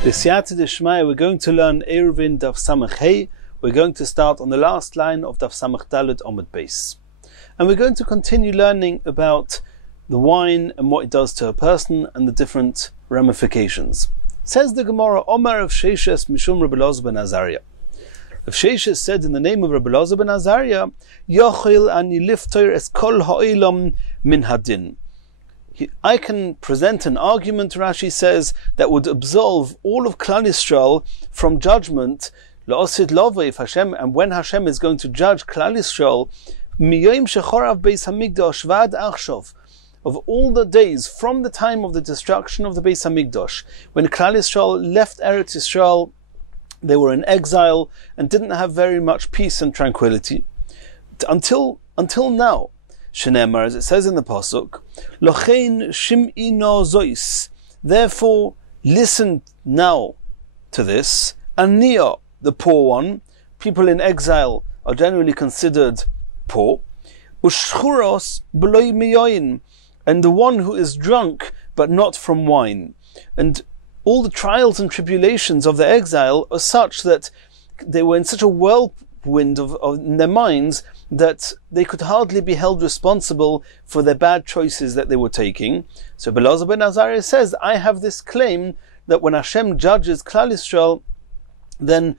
B'siyata d'shmaya, we're going to learn Eirovin Daf Samach Hey. We're going to start on the last line of Daf Samach Dalet Omid Beis. And we're going to continue learning about the wine and what it does to a person and the different ramifications. Says the Gemara, Omar of Sheishes Mishum Rabbi Elazar ben Azariah. Rav Sheishes said in the name of Rabbi Elazar ben Azariah, Yochil ani lifter es kol ha'olam min hadin. I can present an argument, Rashi says, that would absolve all of Klal Yisrael from judgment, la'osid lova, if Hashem, and when Hashem is going to judge Klal Yisrael, miyom shechorav beis hamikdash vad achshov, of all the days from the time of the destruction of the Beis Hamikdash, when Klal Yisrael left Eretz Yisrael, they were in exile and didn't have very much peace and tranquility, until now. Shenemar, as it says in the pasuk, Lochein shim'ino zois. Therefore, listen now to this. Aniya, the poor one. People in exile are generally considered poor. Ushchuros b'loi miyoin, and the one who is drunk but not from wine. And all the trials and tribulations of the exile are such that they were in such a whirlwind in their minds that they could hardly be held responsible for their bad choices that they were taking. So Rabbi Elazar ben Azariah says, I have this claim that when Hashem judges Klal Yisrael, then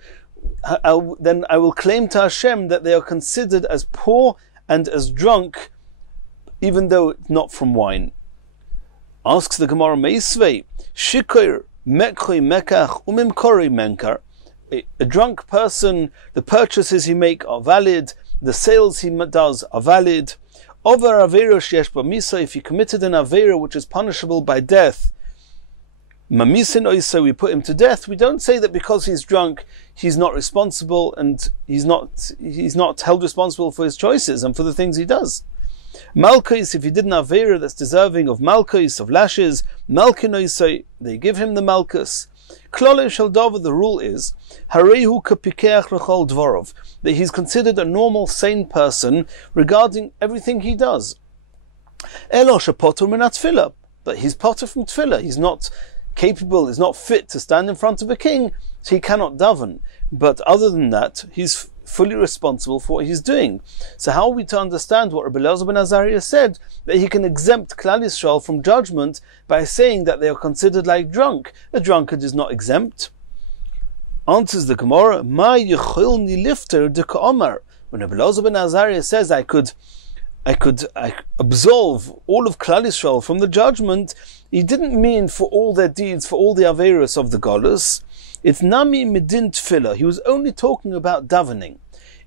I will claim to Hashem that they are considered as poor and as drunk, even though not from wine. Asks the Gemara, Meisvei, Shikir, Mekhoi Mekach, Umimkori Menkar. A drunk person, the purchases he makes are valid, the sales he does are valid. Over Avera Sheyesh B'misa, if he committed an Avera which is punishable by death, Mamisin Oisa, we put him to death. We don't say that because he's drunk, he's not responsible and he's not held responsible for his choices and for the things he does. Malchus, if he did an Avera that's deserving of Malchus, of lashes, Malkin Oisa, they give him the Malchus. Klole Sheldova, the rule is Harehu kapikeach l'chol dvorov, that he's considered a normal, sane person regarding everything he does. Elo shepotur min tefillah, but he's potter from tefillah. He's not capable, he's not fit to stand in front of a king, so he cannot daven. But other than that, he's fully responsible for what he's doing. So how are we to understand what Rabbi Elazar ben Azariah said, that he can exempt Klal Yisrael from judgment by saying that they are considered like drunk? A drunkard is not exempt. Answers the Gemara, Ma yechilni lifter de ka'omar. When Rabbi Elazar ben Azariah says I could absolve all of Klal Yisrael from the judgment, he didn't mean for all their deeds, for all the Averis of the Golus. It's Nami Midin Tefillah. He was only talking about davening.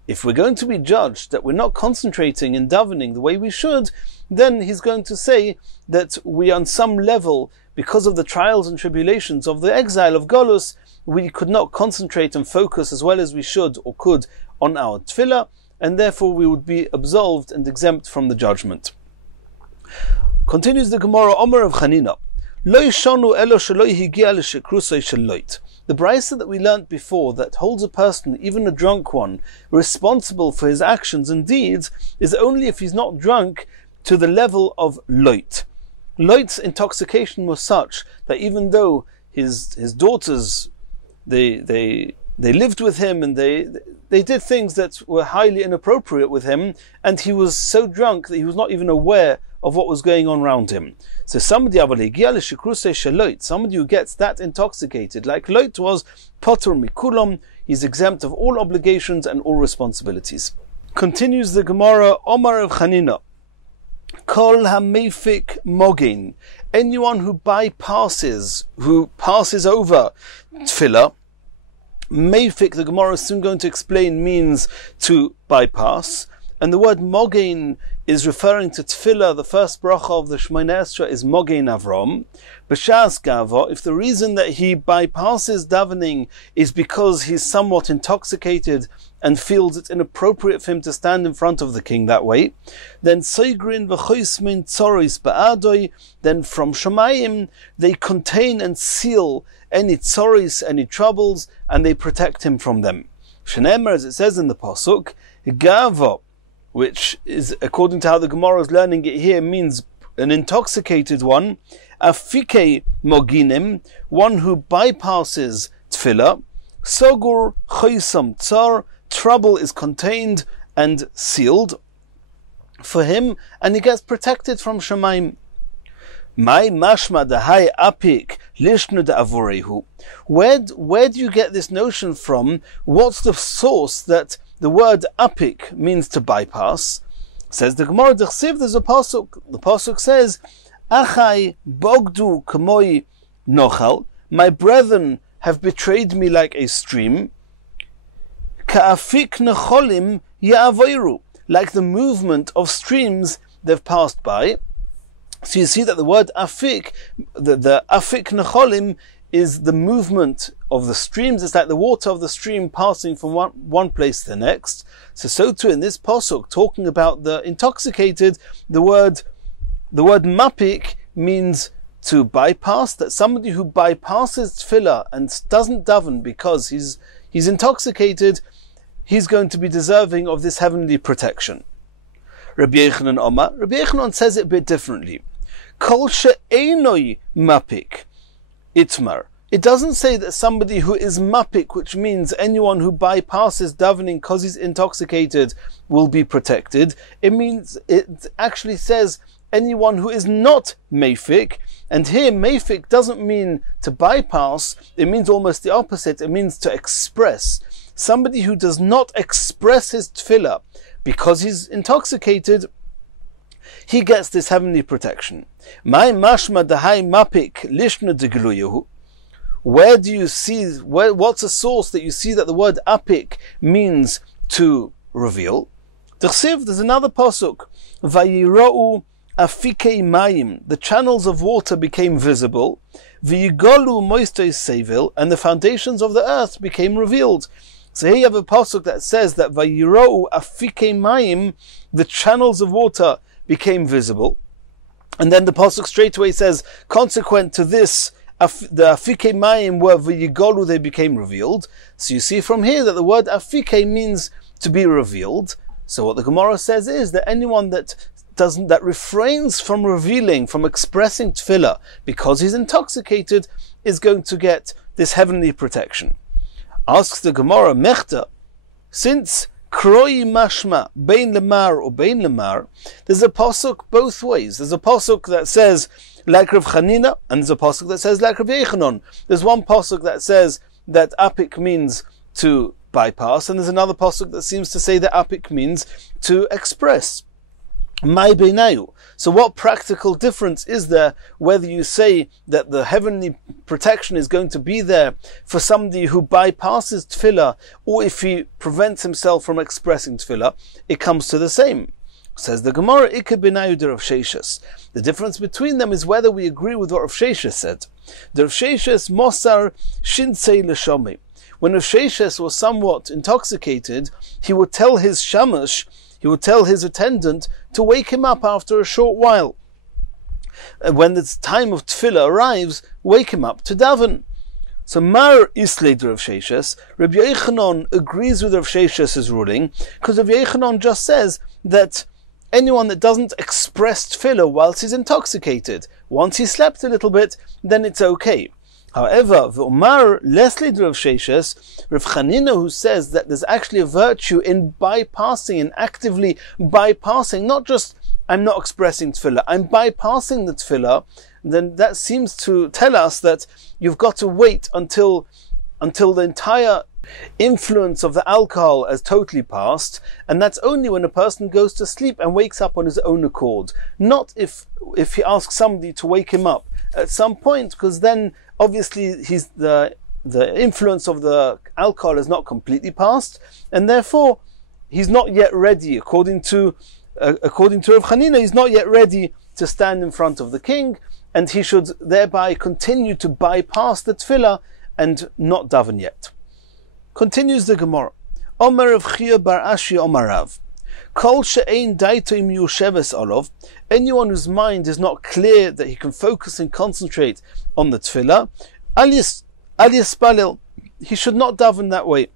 If we're going to be judged that we're not concentrating in davening the way we should, then he's going to say that we on some level, because of the trials and tribulations of the exile of Golus, we could not concentrate and focus as well as we should or could on our tefillah, and therefore we would be absolved and exempt from the judgment. Continues the Gemara, Omer of Chanina. The brisa that we learnt before that holds a person, even a drunk one, responsible for his actions and deeds is only if he's not drunk to the level of loit. Loit's intoxication was such that even though his daughters, they lived with him and they did things that were highly inappropriate with him, and he was so drunk that he was not even aware of what was going on around him. So somebody who gets that intoxicated, like Lot was, potur mikulam, he's exempt of all obligations and all responsibilities. Continues the Gemara, Omar of Chanina, Kol hamefik mogin, anyone who passes over tefillah. Mefik, the Gemara is soon going to explain, means to bypass. And the word mogain is referring to tefillah. The first bracha of the Shemoneh Esrei is mogain avrom. B'shas gava, if the reason that he bypasses davening is because he's somewhat intoxicated and feels it's inappropriate for him to stand in front of the king that way, then soigrin v'choismin tzoros ba'adoi, then from Shemayim they contain and seal any tzoros, any troubles, and they protect him from them. Shenemar, as it says in the pasuk, gava, which is, according to how the Gemara is learning it here, means an intoxicated one, afike moginim, one who bypasses tefillah, sogur choisam tsar, trouble is contained and sealed for him, and he gets protected from Shemaim. My mashma dahai apik lishnu da'avorehu. Where do you get this notion from? What's the source that the word apik means to bypass? Says the Gemara, there's a pasuk. The pasuk says, Achai bogdu kamoi nochal. My brethren have betrayed me like a stream. Ka'afik necholim ya'avoiru. Like the movement of streams they've passed by. So you see that the word afik, the afik necholim, is the movement of the streams. It's like the water of the stream passing from one place to the next. So too in this pasuk, talking about the intoxicated, the word mapik means to bypass, that somebody who bypasses tefillah and doesn't daven because he's intoxicated, he's going to be deserving of this heavenly protection. Rabbi Yochanan says it a bit differently. Kol she'enoi mapik itmar. It doesn't say that somebody who is mapik, which means anyone who bypasses davening because he's intoxicated, will be protected. It actually says anyone who is not mafik, and here mafik doesn't mean to bypass, it means almost the opposite, it means to express. Somebody who does not express his tefillah because he's intoxicated, he gets this heavenly protection. My mashma dahai mapik lishna degluyahu. Where do you see, what's a source that you see that the word apik means to reveal? There's another pasuk. Vayira'u afikei mayim. The channels of water became visible. V'yigolu moistei sevil. And the foundations of the earth became revealed. So here you have a pasuk that says that Vayira'u afikei mayim, the channels of water became visible. And then the pasuk straight away says, consequent to this, the afike mayim were v'yigolu, they became revealed. So you see from here that the word afike means to be revealed. So what the Gemara says is that anyone that refrains from revealing, from expressing tefillah because he's intoxicated, is going to get this heavenly protection. Asks the Gemara, Mechta, since Kroi mashma, bein lemar or bein lemar, there's a pasuk both ways. There's a pasuk that says like Rav Chanina, and there's a pasuk that says like Rav Yochanan. There's one pasuk that says that apik means to bypass, and there's another pasuk that seems to say that apik means to express. My beinayu. So what practical difference is there whether you say that the heavenly protection is going to be there for somebody who bypasses tefillah, or if he prevents himself from expressing tefillah? It comes to the same. Says the Gemara, Ike beinayu de Rav Sheshes. The difference between them is whether we agree with what Rav Sheshes said. The Rav Sheshes mosar shinsei l'shomi. When Rav Sheshes was somewhat intoxicated, he would tell his shamash, he would tell his attendant to wake him up after a short while. When the time of tefillah arrives, wake him up to daven. So Mar Isled Rav Sheshes, Rabbi Yochanan agrees with Rav Sheshes' ruling, because Rabbi Yochanan just says that anyone that doesn't express tefillah whilst he's intoxicated, once he slept a little bit, then it's okay. However, V'omar Leslid Rav Sheshes, Rav Chanina, who says that there's actually a virtue in bypassing, in actively bypassing, not just I'm not expressing tefillah, I'm bypassing the tefillah, then that seems to tell us that you've got to wait until the entire influence of the alcohol has totally passed, and that's only when a person goes to sleep and wakes up on his own accord. Not if he asks somebody to wake him up at some point, because then obviously the influence of the alcohol is not completely passed, and therefore he's not yet ready, according to Rav Chanina, he's not yet ready to stand in front of the king, and he should thereby continue to bypass the tefillah and not daven yet. Continues the Gemara. Omer Rav Chia bar Ashi Omer Rav. Kol she'ein daito im yosheves olov. Anyone whose mind is not clear that he can focus and concentrate on the tefillah, al yispalil, he should not daven that way.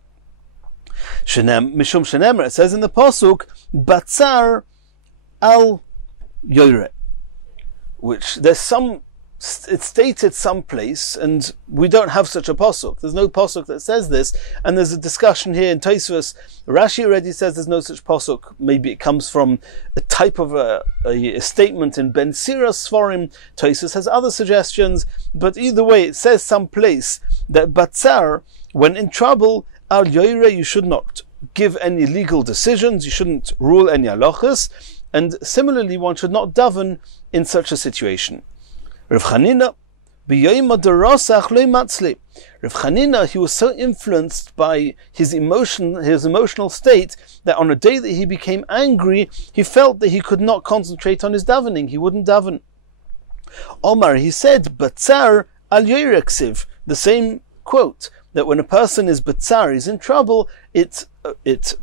Mishum shenemer, it says in the pasuk, batzar al yoire. which it's stated someplace, and we don't have such a pasuk. There's no pasuk that says this, and there's a discussion here in Tosfos. Rashi already says there's no such pasuk. Maybe it comes from a type of a statement in Ben Sira Sforim. Tosfos has other suggestions, but either way, it says someplace that batzar, when in trouble, al yoire, you should not give any legal decisions, you shouldn't rule any halachas, and similarly, one should not daven in such a situation. Rav Chanina, Rav Chanina, he was so influenced by his emotional state, that on a day that he became angry, he felt that he could not concentrate on his davening. He wouldn't daven. Omar, he said, Batzar al yoreksiv, the same quote, that when a person is batzar, he's in trouble, it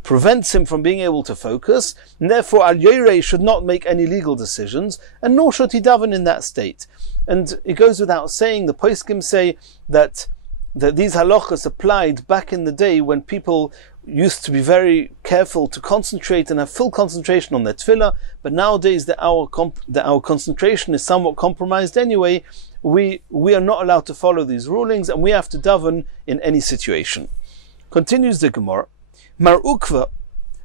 prevents him from being able to focus, and therefore al yorei should not make any legal decisions, and nor should he daven in that state. And it goes without saying, the poskim say that these halachas applied back in the day when people used to be very careful to concentrate and have full concentration on their tefillah, but nowadays that our concentration is somewhat compromised anyway. We are not allowed to follow these rulings, and we have to daven in any situation. Continues the Gemara, Mar Ukva,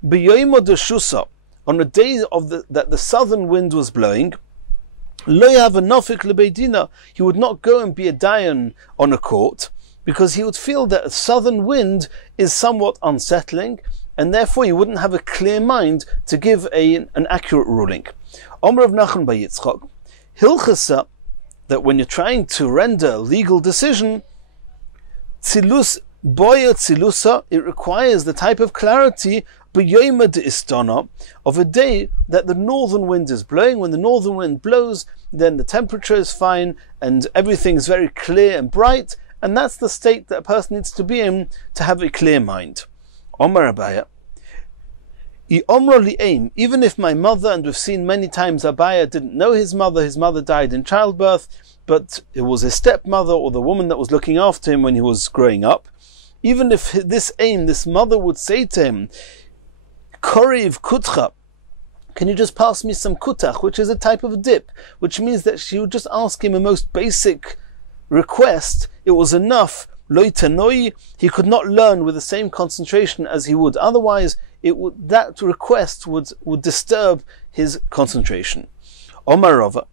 b'yoymo deshusa, on a day that the southern wind was blowing, lo yav nofik lebeidina, he would not go and be a dayan on a court, because he would feel that a southern wind is somewhat unsettling, and therefore he wouldn't have a clear mind to give an accurate ruling. Omer of Nachman by Yitzchak, hilchasa, that when you're trying to render a legal decision, tzilus boya tzilusa, it requires the type of clarity b'yoyma de'istana, of a day that the northern wind is blowing. When the northern wind blows, then the temperature is fine and everything is very clear and bright, and that's the state that a person needs to be in to have a clear mind. Omar Abaya, even if my mother, and we've seen many times Abaya didn't know his mother died in childbirth, but it was his stepmother or the woman that was looking after him when he was growing up. Even if this mother would say to him, Koriv kutcha, can you just pass me some kutach, which is a type of dip, which means that she would just ask him a most basic request, it was enough. Loitanoi, he could not learn with the same concentration as he would otherwise. That request would disturb his concentration. Omarova,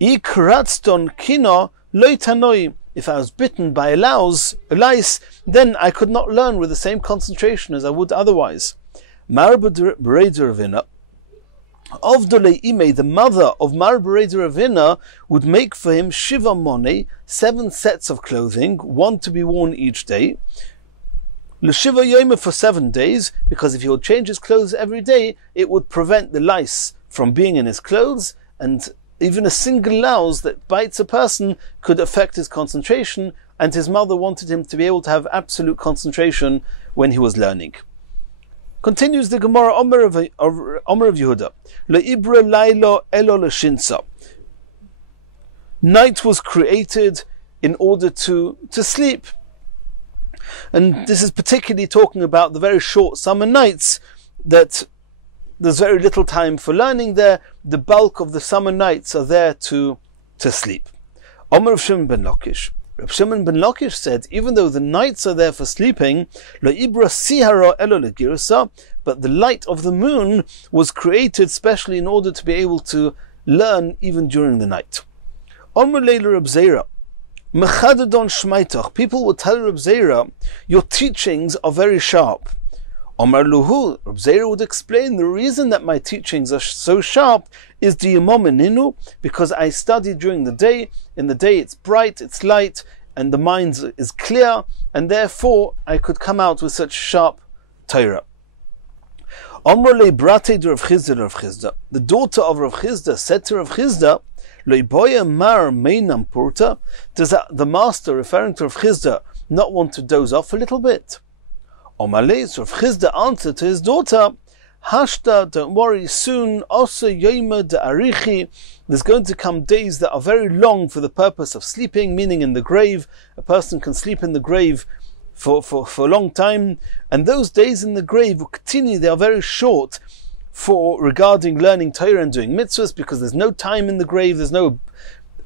ikratston kino loitanoi, if I was bitten by a lice, then I could not learn with the same concentration as I would otherwise. Marabedravina, Ovdole Ime, the mother of Marabedravina, would make for him shiva mone, 7 sets of clothing, 1 to be worn each day. L'shiva yoma, for 7 days, because if he would change his clothes every day, it would prevent the lice from being in his clothes, and even a single louse that bites a person could affect his concentration, and his mother wanted him to be able to have absolute concentration when he was learning. Continues the Gemara, Omer of Yehuda, Le'ibra lailo elo l'shinsa. Night was created in order to sleep. And this is particularly talking about the very short summer nights, that there's very little time for learning there. The bulk of the summer nights are there to sleep. Omer of Shimon ben Lakish. Reb Shimon ben Lakish said, even though the nights are there for sleeping, Lo'ibra sihara elo legirsa, but the light of the moon was created specially in order to be able to learn even during the night. Omer leila Reb Zera, mechadadon shmaitach, people would tell Reb Zera, your teachings are very sharp. Omar Luhu, Reb Zera would explain, the reason that my teachings are so sharp is the yimomeninu, because I study during the day. In the day it's bright, it's light, and the mind is clear, and therefore I could come out with such sharp Torah. Omar le brate Rav Chizda, the daughter of Rav Chizda said to Rav Chizda, Leiboya mar meinam purta, does the master, referring to Rav Chizda, not want to doze off a little bit? Omar le, so Rav Chizda answered to his daughter, Hashta, don't worry, soon, also yoyma de arichi, there's going to come days that are very long for the purpose of sleeping, meaning in the grave. A person can sleep in the grave for a long time, and those days in the grave will continue, they are very short. regarding learning Torah and doing mitzvahs, because there's no time in the grave, there's no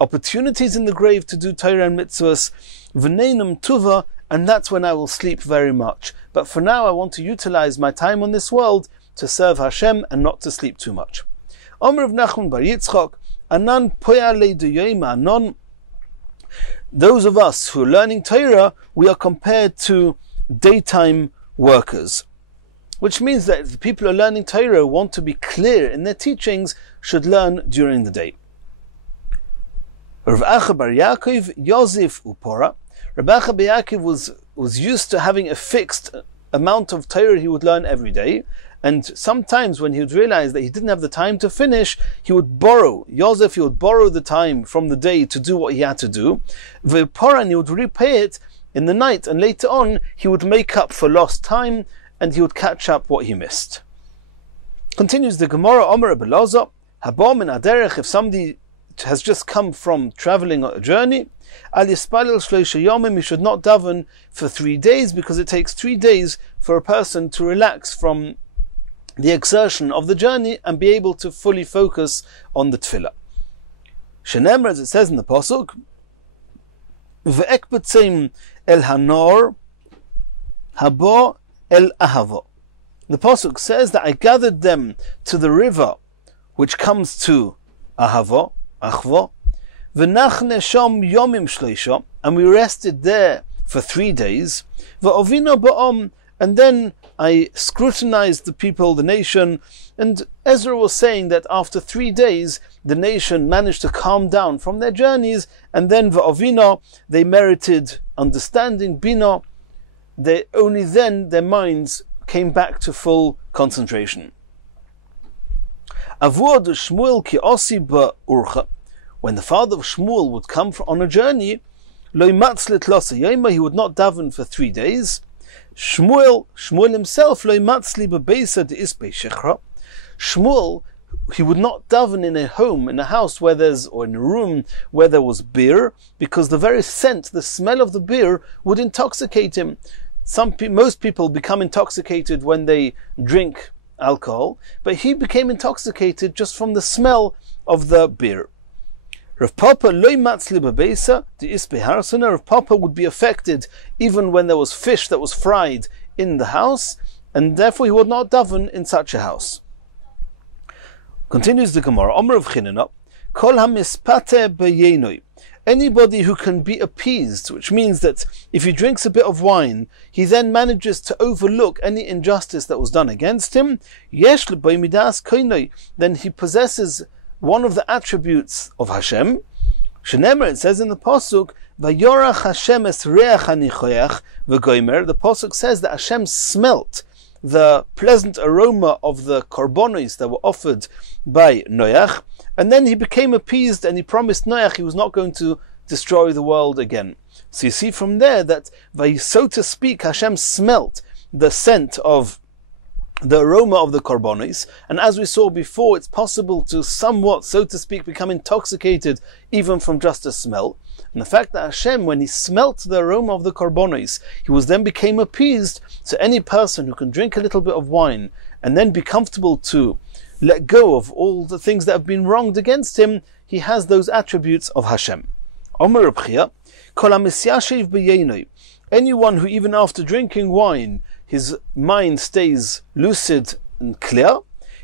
opportunities in the grave to do Torah and mitzvahs. V'neinam tuva, and that's when I will sleep very much. But for now I want to utilize my time on this world to serve Hashem and not to sleep too much. Omer of Nachman bar Yitzchak, anan poyale de yoyma anon. Those of us who are learning Torah, we are compared to daytime workers. Which means that if the people who are learning Torah want to be clear in their teachings, should learn during the day. Rav Acha bar Yaakov Yosef upora. Rav Acha bar Yaakov was used to having a fixed amount of Torah he would learn every day, and sometimes when he would realize that he didn't have the time to finish, he would borrow. Yosef, he would borrow the time from the day to do what he had to do. V'upora, and he would repay it in the night, and later on he would make up for lost time, and he would catch up what he missed. Continues the Gemara, Omer Abelazar, Habom in Aderech, if somebody has just come from traveling on a journey, Al Yispalil Shloisha Yomim, he should not daven for 3 days, because it takes 3 days for a person to relax from the exertion of the journey and be able to fully focus on the tefillah. Shenemra, as it says in the Pasuk, Ve'ekbetzim el hanor, habo el ahava. The Pasuk says that I gathered them to the river which comes to Ahava, Achva, v'nachne sham yomim shleisha, and we rested there for 3 days, v'ovino ba'om, and then I scrutinized the people, the nation, and Ezra was saying that after 3 days the nation managed to calm down from their journeys, and then v'ovino, they merited understanding, bina, only then their minds came back to full concentration. Avod Shmuel ki osi ba'urcha, when the father of Shmuel would come on a journey, lo matzlit losa yoma, he would not daven for 3 days. Shmuel himself, lo matzli bebeisa de isbei shechra. Shmuel, he would not daven in a home, in a house or in a room where there was beer, because the very scent, the smell of the beer would intoxicate him. Most people become intoxicated when they drink alcohol, but he became intoxicated just from the smell of the beer. Rav Papa loy matzli bebeisa de isbei harsana. Rav Papa would be affected even when there was fish that was fried in the house, and therefore he would not daven in such a house. Continues the Gemara, Omer of Chinena, Kol hamispate beyenoi. Anybody who can be appeased, which means that if he drinks a bit of wine, he then manages to overlook any injustice that was done against him, yesh l'bay midas koinoi, then he possesses one of the attributes of Hashem. Shenemer, it says in the Pasuk, Vayorach Hashem es reach hanichoyach v'goimer. The Pasuk says that Hashem smelt the pleasant aroma of the korbanos that were offered by Noach, and then he became appeased and he promised Noach he was not going to destroy the world again. So you see from there that, so to speak, Hashem smelt the scent of the aroma of the korbanos, and as we saw before, it's possible to somewhat, so to speak, become intoxicated even from just a smell. And the fact that Hashem, when he smelt the aroma of the korbanos, he was then became appeased. So any person who can drink a little bit of wine and then be comfortable to let go of all the things that have been wronged against him, he has those attributes of Hashem. Omer Abchia, Kol hamisyashiv b'yenoi. Anyone who even after drinking wine, his mind stays lucid and clear,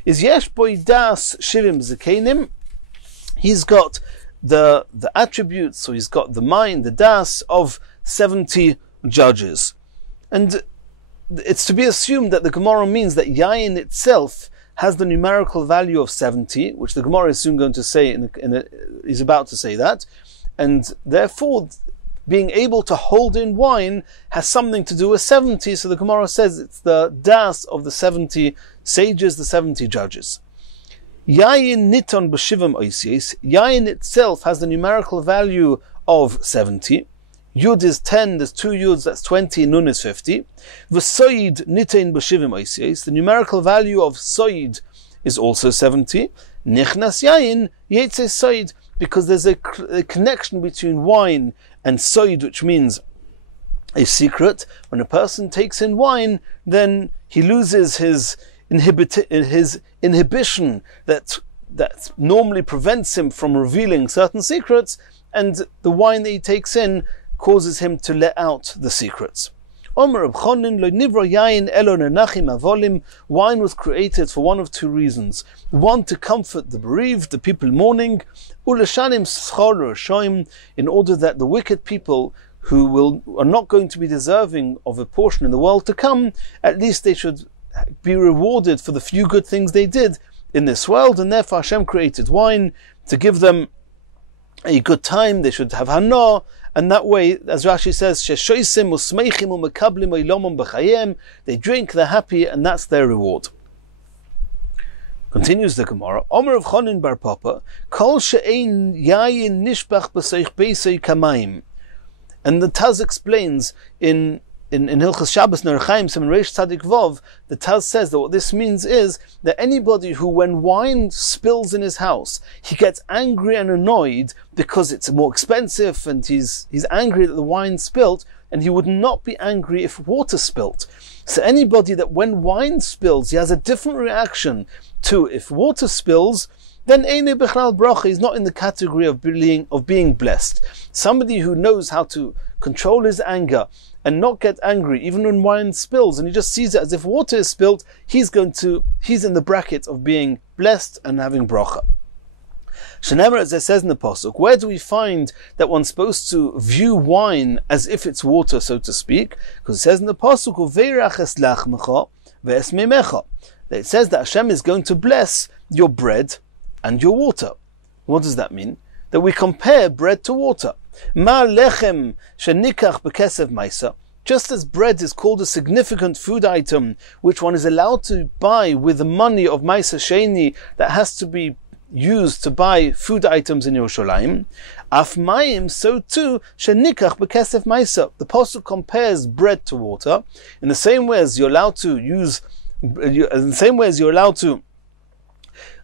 is yesh boi das shivim zekenim. He's got the attributes, so he's got the mind, the das of 70 judges. And it's to be assumed that the Gemara means that yayin itself has the numerical value of 70, which the Gemara is soon going to say, is about to say that, and therefore being able to hold in wine has something to do with 70, so the Gemara says it's the das of the 70 sages, the 70 judges. Yayin niton b'shivim oisies. Yayin itself has the numerical value of 70. Yud is 10, there's 2 yuds, that's 20, nun is 50. V'soid nitin b'shivim oisies. The numerical value of soid is also 70. Nichnas yayin yetze soid, because there's a connection between wine and soid, which means a secret. When a person takes in wine, then he loses inhibition that normally prevents him from revealing certain secrets, and the wine that he takes in causes him to let out the secrets. Wine was created for one of two reasons. One, to comfort the bereaved, the people mourning, in order that the wicked people who are not going to be deserving of a portion in the world to come, at least they should be rewarded for the few good things they did in this world, and therefore Hashem created wine to give them a good time. They should have hana, and that way, as Rashi says, they drink, they're happy, and that's their reward. Continues the Gemara, Omer of Chonin bar Papa, Kol she'ein yayin nishbach b'seich beisei kamayim. And the Taz explains in Hilchas Shabbos Nerchaim Siman Reish Tzadik Vov, the Taz says that what this means is that anybody who, when wine spills in his house, he gets angry and annoyed because it's more expensive, and he's angry that the wine spilt, and he would not be angry if water spilt. So anybody that when wine spills, he has a different reaction to if water spills, then Eine Bechlal Bracha is not in the category of being blessed. Somebody who knows how to control his anger and not get angry even when wine spills, and he just sees it as if water is spilled, he's in the bracket of being blessed and having bracha. Shenemer, as it says in the pasuk, where do we find that one's supposed to view wine as if it's water, so to speak? Because it says in the pasuk, that it says that Hashem is going to bless your bread and your water. What does that mean? That we compare bread to water. Ma lechem shenikach bekesev maisa. Just as bread is called a significant food item, which one is allowed to buy with the money of maisa sheni that has to be used to buy food items in Yerushalayim, af mayim, so too shenikach bekesev maisa. The pasuk compares bread to water in the same way as you're allowed to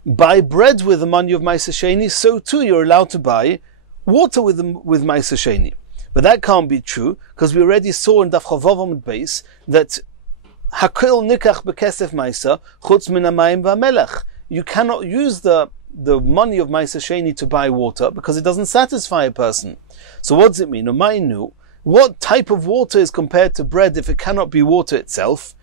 buy bread with the money of Maisa Sheni, so too you're allowed to buy water with Maisa Sheni. But that can't be true, because we already saw in Daf Chavav Amud Beis that Hakol nikach bekesef Maisa chutz min hamayim v'melech. You cannot use the money of Maisa Sheni to buy water because it doesn't satisfy a person. So what does it mean? Umaynu, what type of water is compared to bread if it cannot be water itself?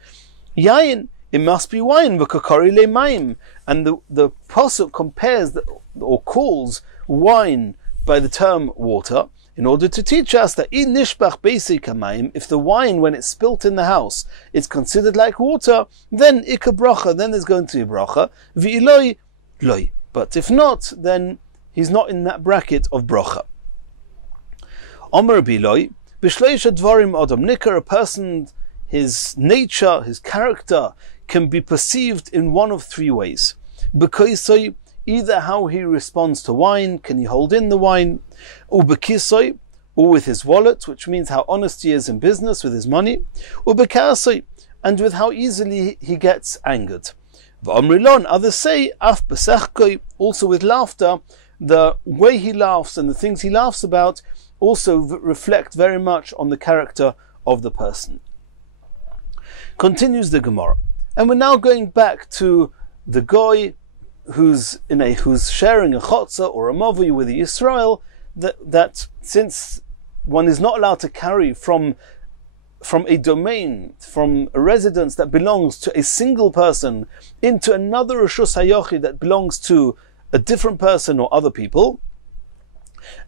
Yayin. It must be wine, v'kakori le'mayim, and the pasuk compares or calls wine by the term water in order to teach us that in nishbach beisei kamayim, if the wine when it's spilt in the house is considered like water, then ikka bracha, then there's going to be bracha, v'iloi loi. But if not, then he's not in that bracket of bracha. Omer biloi b'shleisha dvarim adam nikar, a person, his nature, his character, can be perceived in one of three ways. B'koisoi, either how he responds to wine, can he hold in the wine, or b'kisoi, or with his wallet, which means how honest he is in business with his money, or b'kasoi, and with how easily he gets angered. V'omrilon, others say, af b'sechkoi, also with laughter, the way he laughs and the things he laughs about also reflect very much on the character of the person. Continues the Gemara. And we're now going back to the goy who's sharing a chotza or a mavi with the Yisrael, that since one is not allowed to carry from a domain, from a residence that belongs to a single person into another reshus hayochid that belongs to a different person or other people,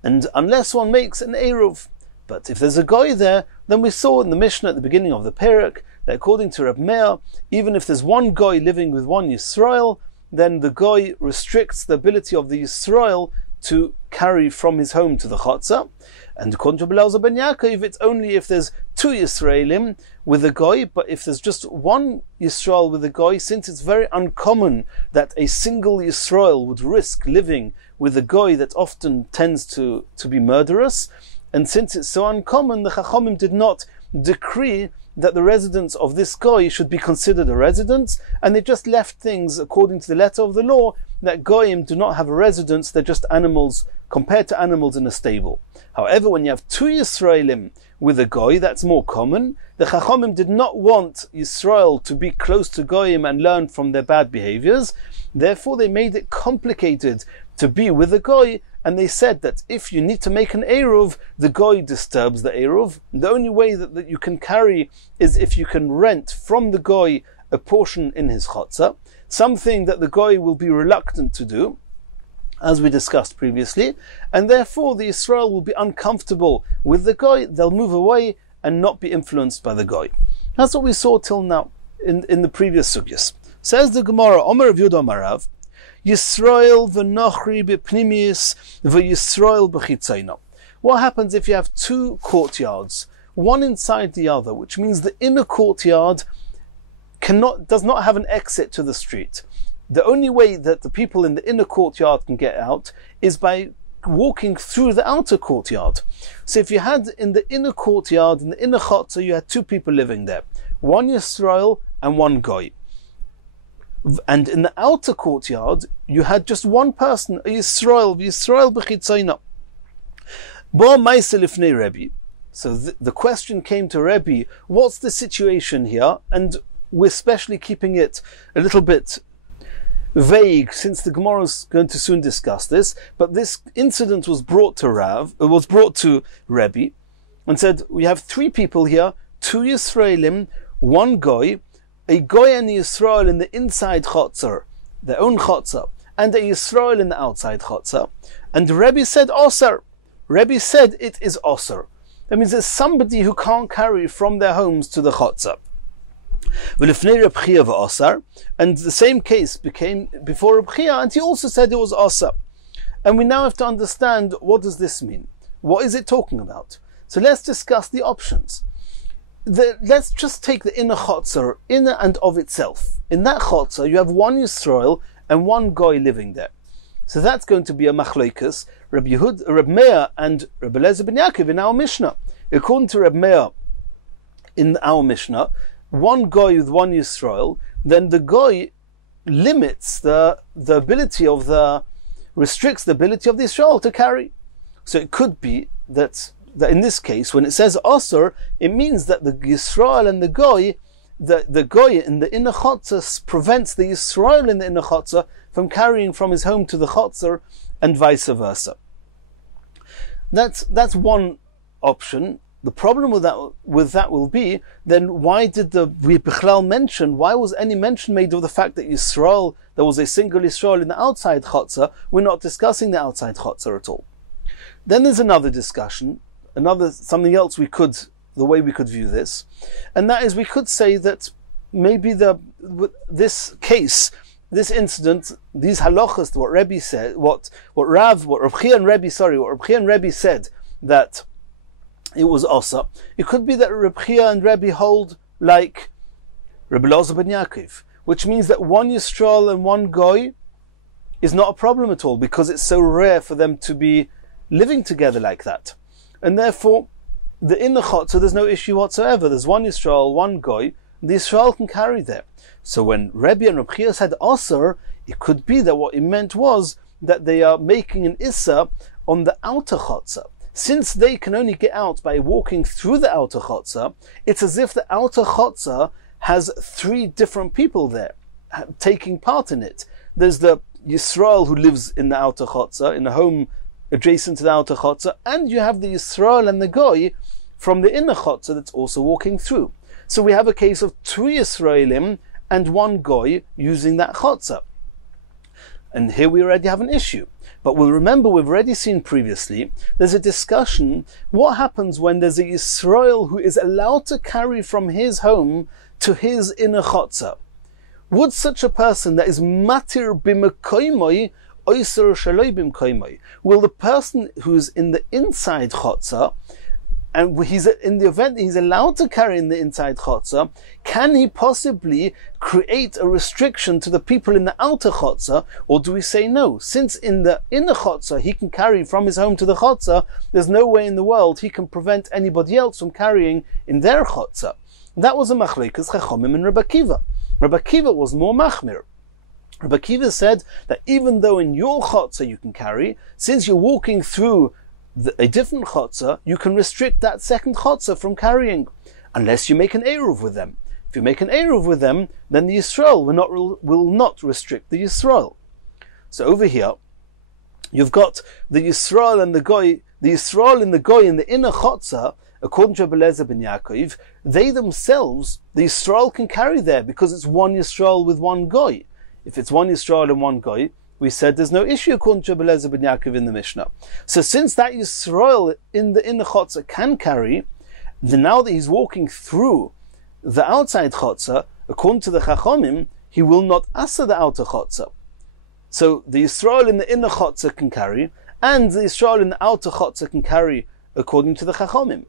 and unless one makes an eruv. But if there's a goy there, then we saw in the Mishnah at the beginning of the Perek that according to Reb Meir, even if there's one goy living with one Yisrael, then the goy restricts the ability of the Yisrael to carry from his home to the Chotza. And according to Belazar ben Yaakov, it's only if there's two Yisraelim with a goy, but if there's just one Yisrael with a goy, since it's very uncommon that a single Yisrael would risk living with a goy that often tends to be murderous, and since it's so uncommon, the Chachamim did not decree that the residence of this goy should be considered a residence, and they just left things according to the letter of the law that goyim do not have a residence, they're just animals compared to animals in a stable. However, when you have two Yisraelim with a goy, that's more common. The Chachamim did not want Yisrael to be close to goyim and learn from their bad behaviors. Therefore, they made it complicated to be with a goy, and they said that if you need to make an eruv, the goy disturbs the eruv. The only way that you can carry is if you can rent from the goy a portion in his chotzer, something that the goy will be reluctant to do, as we discussed previously, and therefore the Yisrael will be uncomfortable with the goy, they'll move away and not be influenced by the goy. That's what we saw till now in the previous sugyas. Says the Gemara, Omer of Yud Amarav, Yisrael v'nochri b'pnimius v'Yisrael b'chitzayna. What happens if you have two courtyards, one inside the other, which means the inner courtyard does not have an exit to the street. The only way that the people in the inner courtyard can get out is by walking through the outer courtyard. So if you had in the inner courtyard, in the inner chotzer, you had two people living there, one Yisrael and one goy. And in the outer courtyard, you had just one person, a Yisrael b'chitzayna. Bo ma'aseh lifnei Rebbe. So the question came to Rebbe, what's the situation here? And we're especially keeping it a little bit vague, since the Gemara is going to soon discuss this. But this incident was brought to Rebbe, and said, we have three people here, two Yisraelim, one goy, a goy and a Yisrael in the inside chotzer, their own chotzer, and a Yisrael in the outside chotzer. And Rebbe said osar. Rebbe said it is osar. That means there's somebody who can't carry from their homes to the chotzer. And the same case became before Reb Chia, and he also said it was osar. And we now have to understand, what does this mean? What is it talking about? So let's discuss the options. Let's just take the inner chotzer, inner and of itself. In that chotzer, you have one Yisrael and one goy living there. So that's going to be a machloikas, Reb Meir and Reb Eliezer ben Yaakov in our Mishnah. According to Reb Meir in our Mishnah, one goy with one Yisrael, then the goy limits restricts the ability of the Yisrael to carry. So it could be that in this case, when it says osar, it means that the Yisrael and the goy in the inner chotzer prevents the Yisrael in the inner chotzer from carrying from his home to the chotzer, and vice versa. That's one option. The problem with that will be, then why did we Bichlal mention, why was any mention made of the fact that Yisrael, there was a single Yisrael in the outside chotzer? We're not discussing the outside chotzer at all. Then there's another discussion, something else the way we could view this, and that is, we could say that maybe this incident, these halachas, what Rebbe said, what Reb Chia and Rebbe said, that it was osar. It could be that Reb Chia and Rebbe hold like Reb Eliezer ben Yaakov, which means that one Yisrael and one goy is not a problem at all, because it's so rare for them to be living together like that. And therefore, the inner chotzer, there's no issue whatsoever. There's one Yisrael, one goy, the Yisrael can carry there. So when Rebbe and Reb Chia said osar, it could be that what it meant was that they are making an issa on the outer chotzer. Since they can only get out by walking through the outer chotzer, it's as if the outer chotzer has three different people there taking part in it. There's the Yisrael who lives in the outer chotzer, in a home adjacent to the outer chotzer, and you have the Yisrael and the goy from the inner chotzer that's also walking through. So we have a case of two Yisraelim and one goy using that chotzer. And here we already have an issue. But we'll remember, we've already seen previously, there's a discussion, what happens when there's a Yisrael who is allowed to carry from his home to his inner chotzer? Would such a person that is matir b'mekoymoi oiser shaloi b'mekoymoi, will the person who's in the inside chotzer, and he's in the event that he's allowed to carry in the inside chotzer, can he possibly create a restriction to the people in the outer chotzer, or do we say no? Since in the inner chotzer he can carry from his home to the chotzer, there's no way in the world he can prevent anybody else from carrying in their chotzer. That was a machlekes Chachomim and Rabbi Akiva. Rabbi Akiva was more machmir. Rabbi Akiva said that even though in your chotzer you can carry, since you're walking through a different chotzer, you can restrict that second chotzer from carrying, unless you make an eruv with them. If you make an eruv with them, then the Yisrael will not restrict the Yisrael. So over here, you've got the Yisrael and the Goy, the Yisrael and the Goy in the inner chotzer, according to Rabbi ben Yaakov, they themselves, the Yisrael can carry there because it's one Yisrael with one Goy. If it's one Yisrael and one Goy, we said there's no issue according to Rabbi ben Yaakov in the Mishnah. So since that Yisrael in the inner chotzer can carry, then now that he's walking through the outside chotzer, according to the Chachomim, he will not asa the outer chotzer. So the Yisrael in the inner chotzer can carry, and the Yisrael in the outer chotzer can carry according to the Chachomim.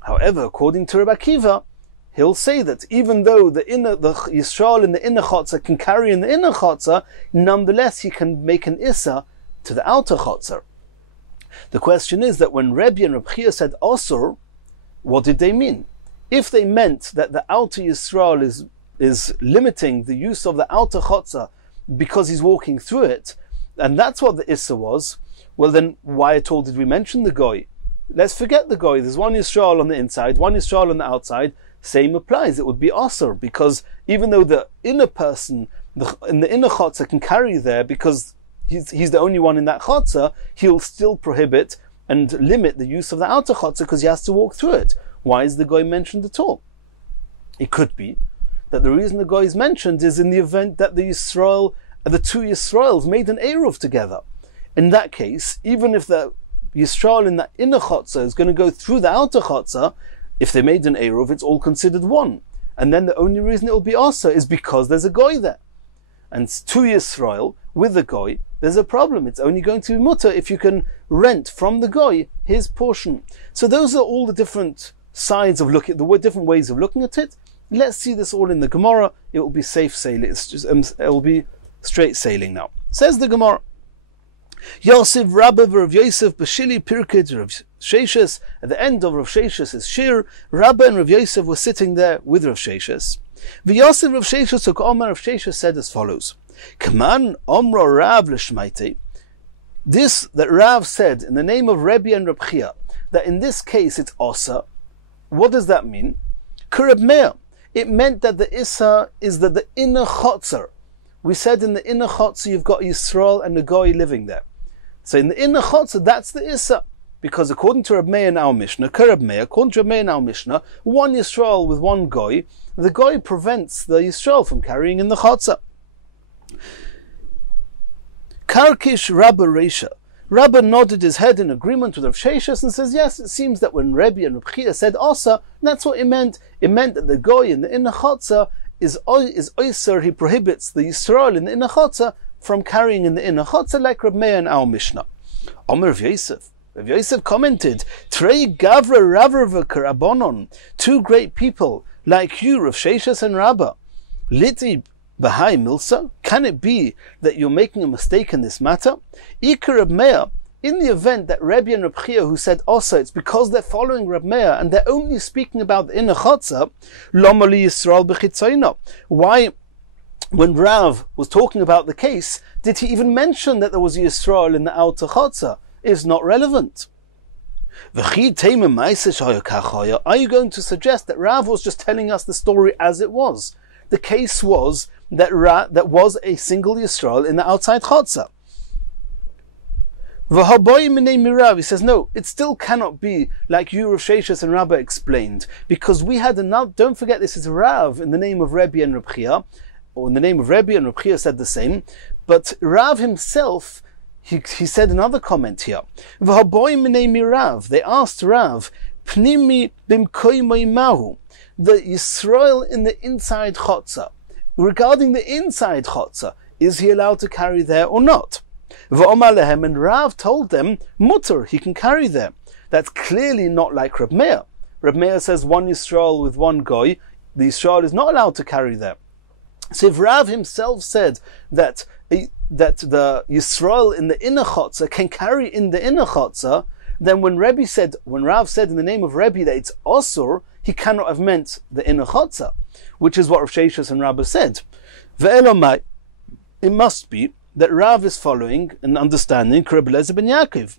However, according to Rabbi Akiva, he'll say that even though the Yisrael in the inner chotzer can carry in the inner chotzer, nonetheless he can make an issa to the outer chotzer. The question is that when Rebbe and Reb Chia said osur, what did they mean? If they meant that the outer Yisrael is limiting the use of the outer chotzer because he's walking through it, and that's what the issa was, well then why at all did we mention the goy? Let's forget the goy. There's one Yisrael on the inside, one Yisrael on the outside. Same applies. It would be osur, because even though the inner person in the inner chotzer can carry there because he's the only one in that chotzer, he'll still prohibit and limit the use of the outer chotzer because he has to walk through it. Why is the goy mentioned at all? It could be that the reason the goy is mentioned is in the event that the two Yisraels made an eruv together. In that case, even if the Yisrael in the inner chotzer is going to go through the outer chotzer, if they made an eruv, it's all considered one. And then the only reason it will be asa is because there's a goy there. And two Yisrael with the goy, there's a problem. It's only going to be mutter if you can rent from the goy his portion. So those are all the different sides of looking, the different ways of looking at it. Let's see this all in the Gemara. It will be safe sailing. It will be straight sailing now. Says the Gemara. Yosef Rabba Rav Yosef Bashili Pirkid Rav Sheshes. At the end of Rav Sheshes's shir, Rabba and Rav Yosef were sitting there with Rav Sheshes. V'Yosef Rav Sheshes took Omer. Rav Sheshes said as follows: Kaman Omro Rav L'Shmaite. This that Rav said in the name of Rebbe and Reb Chia, that in this case it's Osa. What does that mean? Kureb Meir. It meant that the Issa is that the inner chotzer. We said in the inner chotzer you've got Yisrael and the Goy living there. So in the inner chotzer, that's the Issa. Because according to Reb Meir in our Mishnah, Kureb Meir, according to Reb Meir in our Mishnah, one Yisrael with one Goy, the Goy prevents the Yisrael from carrying in the chotzer. Karkish Rabba Reisha. Rabba nodded his head in agreement with Rav Sheshes and says, yes, it seems that when Rebbe and Reb Chia said Osa, that's what it meant. It meant that the Goy in the inner chotzer is Oyser, he prohibits the Yisrael in the inner chotzer from carrying in the inner chotzer like Reb Meir in our Mishnah. Omer Rav Yosef. Rav Yosef commented, Trei Gavra Ravrava Karabonon, two great people like you, Rav Sheshes and Rabba. Liti Bahai Milsa, can it be that you're making a mistake in this matter? Ikar Reb Meir, in the event that Rebbe and Reb Chia who said Osa, it's because they're following Reb Meir and they're only speaking about the inner chotzer, Lomali Yisrael B'chitzoyno. Why, when Rav was talking about the case, did he even mention that there was a Yisrael in the outer chotzer? It's not relevant. Are you going to suggest that Rav was just telling us the story as it was? The case was that was a single Yisrael in the outside chotzer. He says, no, it still cannot be like you, Rav Sheshes and Rabba explained, because we had another, don't forget this is Rav in the name of Rebbe and Reb Chia, or in the name of Rebbe and Reb Chia said the same, but Rav himself, he said another comment here. They asked Rav, Pnimi bimkoimai mahu, the Yisrael in the inside chotzer. Regarding the inside chotzer, is he allowed to carry there or not? And Rav told them, mutter, he can carry there. That's clearly not like Reb Meir. Reb Meir says one Yisrael with one Goy, the Yisrael is not allowed to carry there. So if Rav himself said that the Yisrael in the inner chotzer can carry in the inner chotzer, then when Rav said in the name of Rebbe that it's osur, he cannot have meant the inner chotzer, which is what Rav Sheshus and Rabbah said. Ve'elomai, it must be that Rav is following and understanding Rabbi Eliezer ben Yaakov.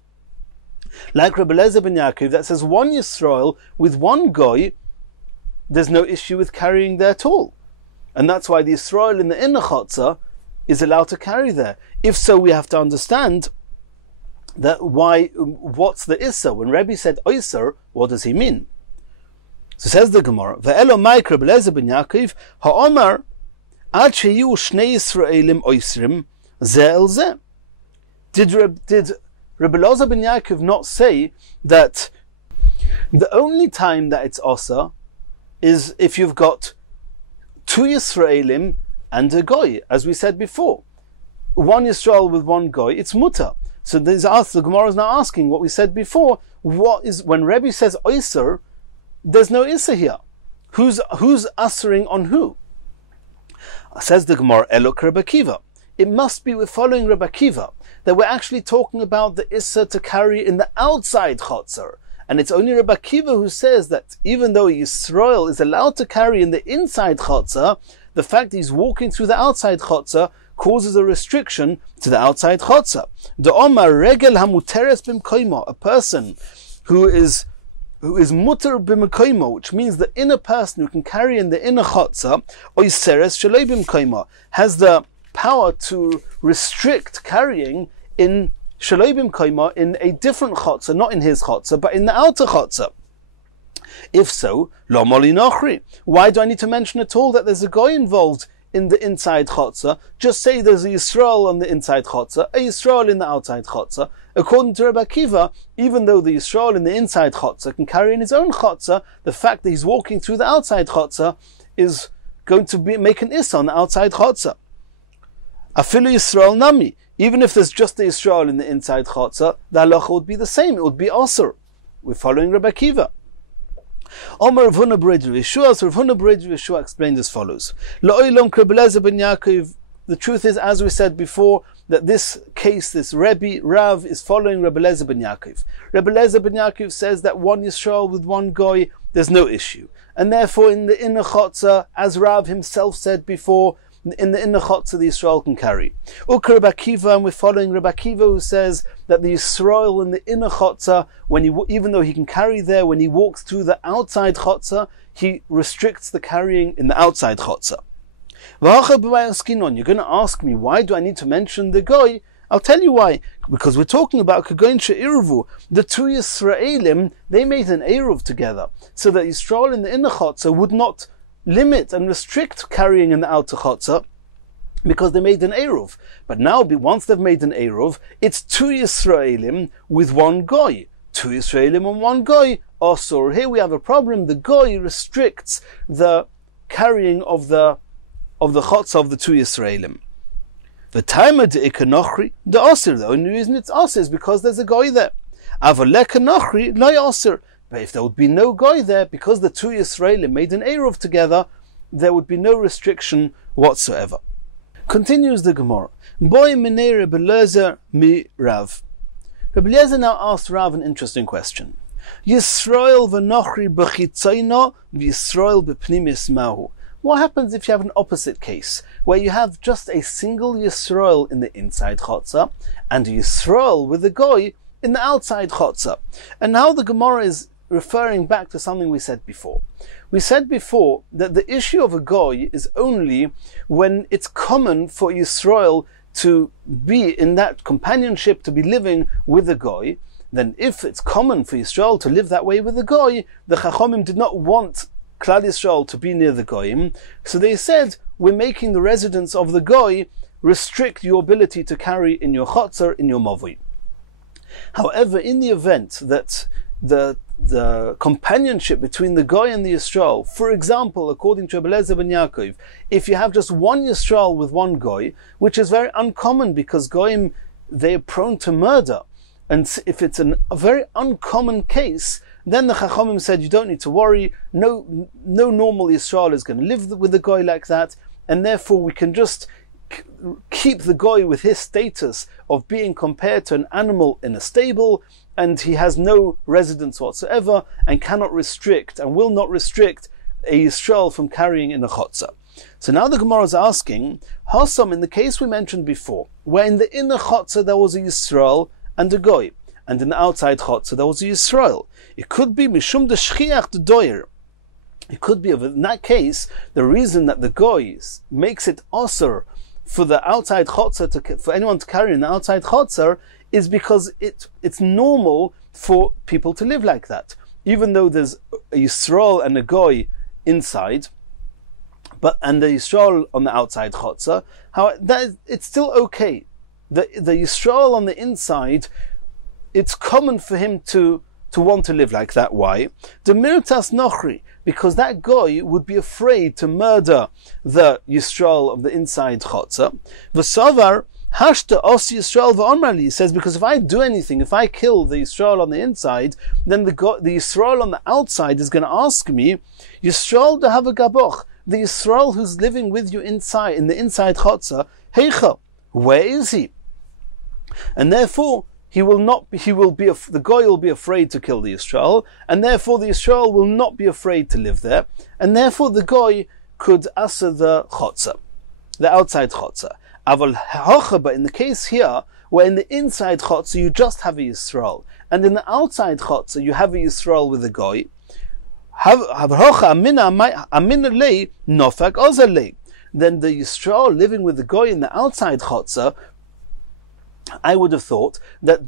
Like Rabbi Eliezer ben Yaakov, that says one Yisrael with one goy, there's no issue with carrying there at all. And that's why the Yisrael in the inner chotzer is allowed to carry there. If so, we have to understand that what's the Issa? When Rebbe said Oyser, what does he mean? So says the Gemara, Ve'elo Maik Rabbi Eliezer ben Yaakov, ha'omar, ad sheyu shnei Yisraelim oisrim, ze el ze. Did Rabbi Eliezer ben Yaakov not say that the only time that it's Osa is if you've got two Yisraelim and a Goy, as we said before? One Yisrael with one Goy, it's mutter. So the Gemara is now asking what we said before. What is when Rebbe says Oyser, there's no Issa here. Who's answering on who? Says the Gemara, Elok Rebbe Akiva. It must be we're following Rebbe Akiva, that we're actually talking about the Issa to carry in the outside chotzer. And it's only Rebbe Akiva who says that even though Yisrael is allowed to carry in the inside chotzer, the fact that he's walking through the outside chotzer causes a restriction to the outside chotzer. The Omar regel hamuteres b'mkoimo, a person who is muter b'mkoimo, which means the inner person who can carry in the inner chotzer, oiseres shalei b'mkoimo, has the power to restrict carrying in shalei b'mkoimo in a different chotzer, not in his chotzer, but in the outer chotzer. If so, lo moli nochri. Why do I need to mention at all that there's a guy involved in the inside chotzer? Just say there's a Yisrael on the inside chotzer, a Yisrael in the outside chotzer. According to Rebbe Akiva, even though the Yisrael in the inside chotzer can carry in his own chotzer, the fact that he's walking through the outside chotzer is going to make an issa on the outside chotzer. Afilu Yisrael nami. Even if there's just the Yisrael in the inside chotzer, the halacha would be the same. It would be osur. We're following Rebbe Akiva. Omar Rav Huna B'Reid Rav Yeshua, so Rav Huna B'Reid Rav Yeshua explained as follows. La'olam Rabbi Eliezer ben Yaakov. The truth is, as we said before, that this case, this Rebbe, Rav, is following Rabbi Eliezer ben Yaakov. Rabbi Eliezer ben Yaakov says that one Yisrael with one goy, there's no issue. And therefore in the inner chotzer, as Rav himself said before, in the inner chotzer the Yisrael can carry. Uka Rebbe Akiva, and we're following Rebbe Akiva who says that the Yisrael in the inner chotzer, even though he can carry there, when he walks through the outside chotzer, he restricts the carrying in the outside chotzer. You're going to ask me, why do I need to mention the goy? I'll tell you why. Because we're talking about Kagoin She'irvu. The two Yisraelim, they made an Eruv together, so that Yisrael in the inner chotzer would not limit and restrict carrying in the outer chotzer, because they made an Eruv. But now, once they've made an Eruv, it's two Yisraelim with one goy. Two Yisraelim and one goy. Also, here we have a problem. The goy restricts the carrying of the chotzer of the two Yisraelim. The time of the ikanochri, the osir. The only reason it's osir is because there's a goy there. Avalekanochri lo osir. But if there would be no goy there, because the two Yisraelim made an Eruv together, there would be no restriction whatsoever. Continues the Gemara. Boy minei Rebbe Eliezer mi Rav. Rebbe Eliezer now asked Rav an interesting question. Yisrael v'nochri b'chitzayno v'Yisrael b'pnimis mahu. What happens if you have an opposite case, where you have just a single Yisrael in the inside chotzer, and a Yisrael with a goy in the outside chotzer? And now the Gemara is referring back to something we said before. We said before that the issue of a goy is only when it's common for Yisrael to be in that companionship, to be living with a goy. Then if it's common for Yisrael to live that way with a goy, the Chachomim did not want Klal Yisrael to be near the goyim, so they said, we're making the residence of the goy restrict your ability to carry in your chotzer, in your mavui. However, in the event that the companionship between the goy and the Yisrael, for example, according to Rebbe Eliezer ben Yaakov, if you have just one Yisrael with one goy, which is very uncommon because goyim, they're prone to murder, and if it's a very uncommon case, then the Chachomim said, you don't need to worry, no normal Yisrael is going to live with a goy like that, and therefore we can just keep the goy with his status of being compared to an animal in a stable, and he has no residence whatsoever, and cannot restrict, and will not restrict a Yisrael from carrying in a chotzer. So now the Gemara is asking, Hassam, in the case we mentioned before, where in the inner chotzer there was a Yisrael and a goy, and in the outside chotzer there was a Yisrael. It could be mishum de shchiach de doyer. It could be, in that case, the reason that the goy makes it osir for the outside chotzer, for anyone to carry in the outside chotzer, is because it's normal for people to live like that. Even though there's a Yisrael and a goy inside, and the Yisrael on the outside chotzer, it's still okay. The Yisrael on the inside, it's common for him to want to live like that. Why? The mirtas nochri, because that goy would be afraid to murder the Yisrael of the inside chotzer. V'savar hashta os Yisrael v'omrali, says, because if I do anything, if I kill the Yisrael on the inside, then the Yisrael on the outside is going to ask me, Yisrael de have a gaboch, the Yisrael who's living with you inside, in the inside chotzer, heicha, where is he? And therefore, the goy will be afraid to kill the Yisrael, and therefore the Yisrael will not be afraid to live there, and therefore the goy could asa the chotzer, the outside chotzer. But in the case here, where in the inside chotzer you just have a Yisrael, and in the outside chotzer you have a Yisrael with a goy, then the Yisrael living with the goy in the outside chotzer, I would have thought that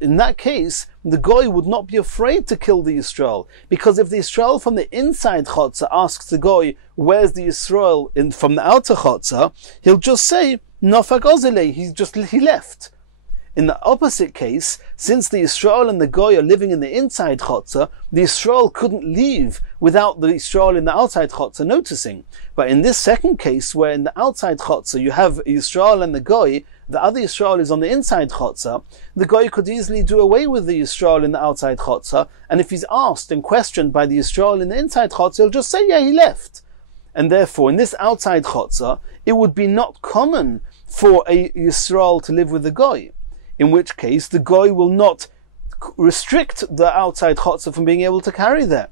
in that case, the goy would not be afraid to kill the Yisrael, because if the Yisrael from the inside chotzer asks the goy, where's the Yisrael from the outer chotzer, he'll just say, Nofak ozele, he left. In the opposite case, since the Yisrael and the goy are living in the inside chotzer, the Yisrael couldn't leave without the Yisrael in the outside chotzer noticing. But in this second case, where in the outside chotzer you have Yisrael and the goy, the other Yisrael is on the inside chotzer, the goy could easily do away with the Yisrael in the outside chotzer, and if he's asked and questioned by the Yisrael in the inside chotzer, he'll just say, yeah, he left. And therefore, in this outside chotzer, it would be not common for a Yisrael to live with the goy, in which case the goy will not restrict the outside chotzer from being able to carry there.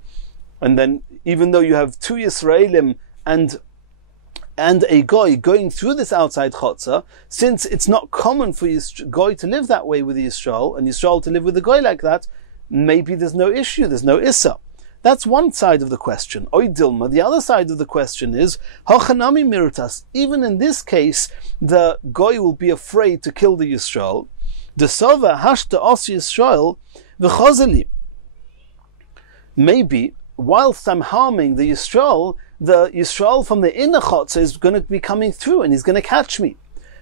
And then, even though you have two Yisraelim and a goy going through this outside chotzer, since it's not common for goy to live that way with the Yisrael, and Yisrael to live with the goy like that, maybe there's no issue, there's no issa. That's one side of the question. Oy Dilma, the other side of the question is, Hochanami mirtas, even in this case, the goy will be afraid to kill the Yisrael. Desova hashta os Yisrael v'chozeli. Maybe, whilst I'm harming the Yisrael from the inner chotzer is going to be coming through, and he's going to catch me.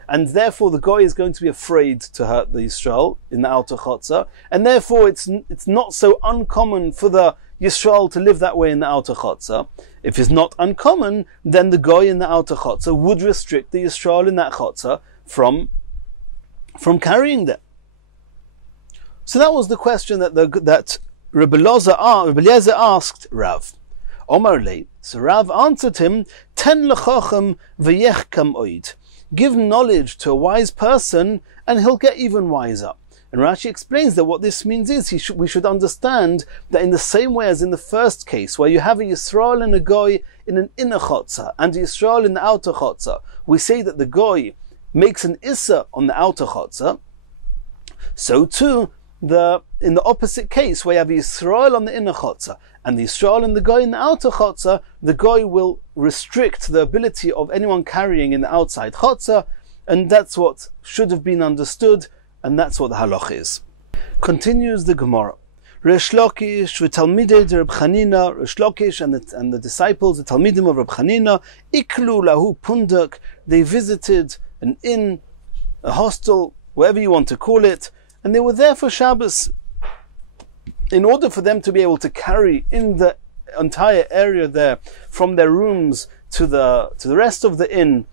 And therefore the goy is going to be afraid to hurt the Yisrael in the outer chotzer, and therefore it's not so uncommon for the Yisrael to live that way in the outer chotzer. If it's not uncommon, then the goy in the outer chotzer would restrict the Yisrael in that chotzer from carrying them. So that was the question that Rabbi Eliezer asked Rav. Omar le, so Rav answered him, Ten lechochem v'yechkam oid. Give knowledge to a wise person, and he'll get even wiser. And Rashi explains that what this means is we should understand that in the same way as in the first case, where you have a Yisrael and a goy in an inner chotzer, and a Yisrael in the outer chotzer, we say that the goy makes an issa on the outer chotzer. So too, in the opposite case, where you have Yisrael on the inner chotzer and the Yisrael and the goy in the outer chotzer, the goy will restrict the ability of anyone carrying in the outside chotzer, and that's what should have been understood, and that's what the halach is. Continues the Gemara. Resh Lakish v'talmidei Reb Chanina, Resh Lakish and the disciples, the talmidim of Reb Chanina, iklu lahu pundak, they visited an inn, a hostel, whatever you want to call it, and they were there for Shabbos. In order for them to be able to carry in the entire area there, from their rooms to the rest of the inn,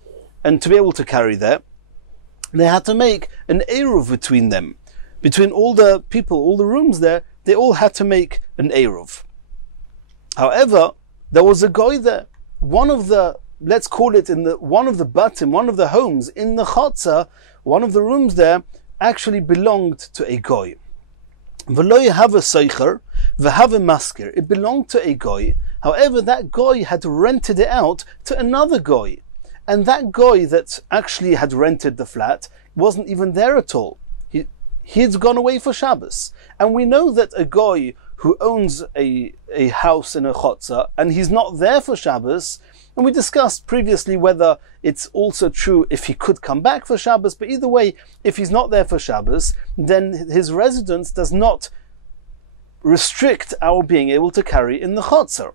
and to be able to carry there, they had to make an Eruv between them. Between all the people, all the rooms there, they all had to make an Eruv. However, there was a goy there. One of the let's call it in one of the batim, one of the homes in the chotzer, one of the rooms there actually belonged to a goy. V'lo yehava seicher v'hava masker. It belonged to a goy. However, that goy had rented it out to another goy. And that goy that actually had rented the flat wasn't even there at all. He'd gone away for Shabbos. And we know that a goy who owns a house in a chotzer and he's not there for Shabbos, and we discussed previously whether it's also true if he could come back for Shabbos, but either way, if he's not there for Shabbos, then his residence does not restrict our being able to carry in the chotzer.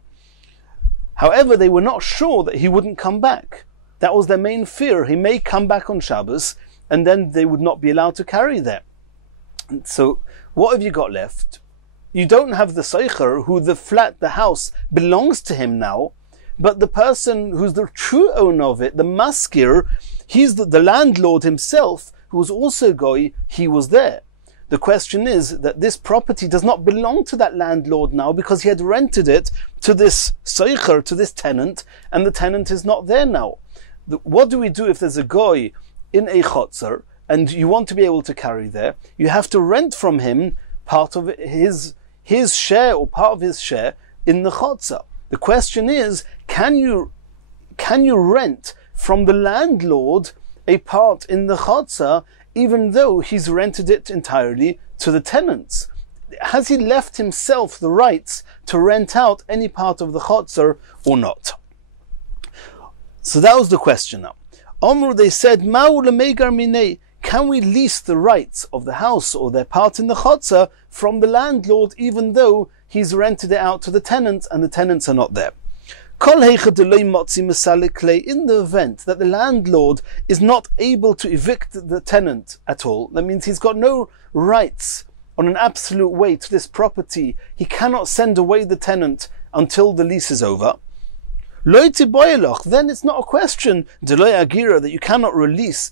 However, they were not sure that he wouldn't come back. That was their main fear. He may come back on Shabbos, and then they would not be allowed to carry there. So, what have you got left? You don't have the seicher, who the house belongs to him now, but the person who's the true owner of it, the maskir, he's the landlord himself, who was also goy, he was there. The question is that this property does not belong to that landlord now because he had rented it to this seicher, to this tenant, and the tenant is not there now. What do we do if there's a goy in a chotzer and you want to be able to carry there? You have to rent from him part of his share or part of his share in the chotzer. The question is, can you rent from the landlord a part in the chotzer even though he's rented it entirely to the tenants? Has he left himself the rights to rent out any part of the chotzer or not? So that was the question now. Omru, they said, Ma'u lemegar minei, can we lease the rights of the house or their part in the chotzer from the landlord even though he's rented it out to the tenants and the tenants are not there? In the event that the landlord is not able to evict the tenant at all, that means he's got no rights on an absolute way to this property, he cannot send away the tenant until the lease is over, then it's not a question that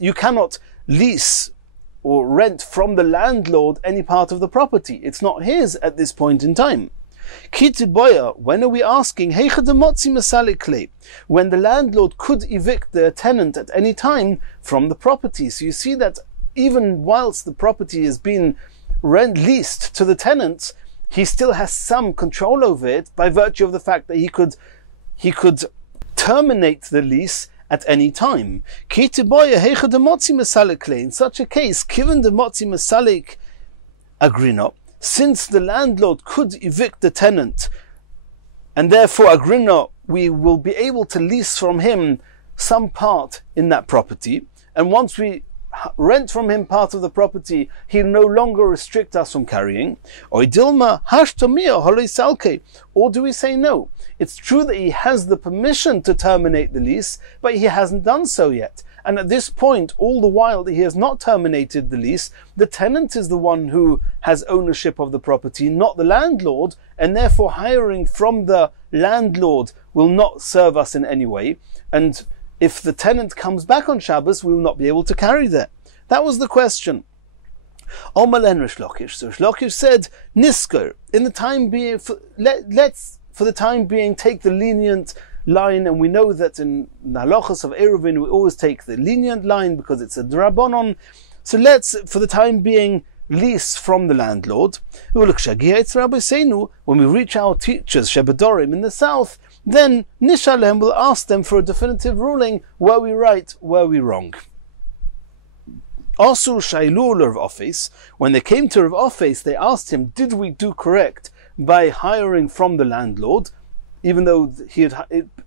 you cannot lease or rent from the landlord any part of the property. It's not his at this point in time. When are we asking? When the landlord could evict the tenant at any time from the property. So you see that even whilst the property is being leased to the tenants, he still has some control over it by virtue of the fact that he could terminate the lease at any time. In such a case, given the motzi masalik agrino, since the landlord could evict the tenant, and therefore agrino, we will be able to lease from him some part in that property, and once we rent from him part of the property, he'll no longer restrict us from carrying. Or do we say no? It's true that he has the permission to terminate the lease, but he hasn't done so yet. And at this point, all the while that he has not terminated the lease, the tenant is the one who has ownership of the property, not the landlord, and therefore hiring from the landlord will not serve us in any way. And if the tenant comes back on Shabbos, we will not be able to carry there. That was the question. So Shlokish said, Nisker, in the time being, let's for the time being take the lenient line, and we know that in the halachas of Eirovin we always take the lenient line because it's a drabonon. So let's, for the time being, lease from the landlord. When we reach our teachers, Shebedorim in the south, then Nishalem will ask them for a definitive ruling. Were we right? Were we wrong? Also, Shailu Rav Office, when they came to Rav Office, they asked him, did we do correct by hiring from the landlord, even though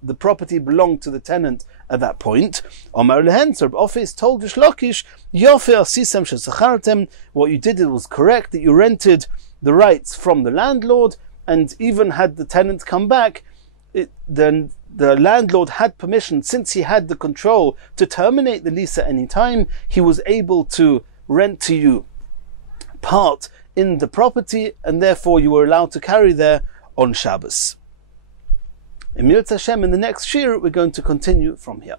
the property belonged to the tenant at that point? Omar lehen, Rav Office told Shlokish, Yofe asisem shesachartem, what you did was correct, that you rented the rights from the landlord, and even had the tenant come back, then the landlord had permission, since he had the control to terminate the lease at any time, he was able to rent to you part in the property, and therefore you were allowed to carry there on Shabbos. In Mirz Hashem, in the next shir, we're going to continue from here.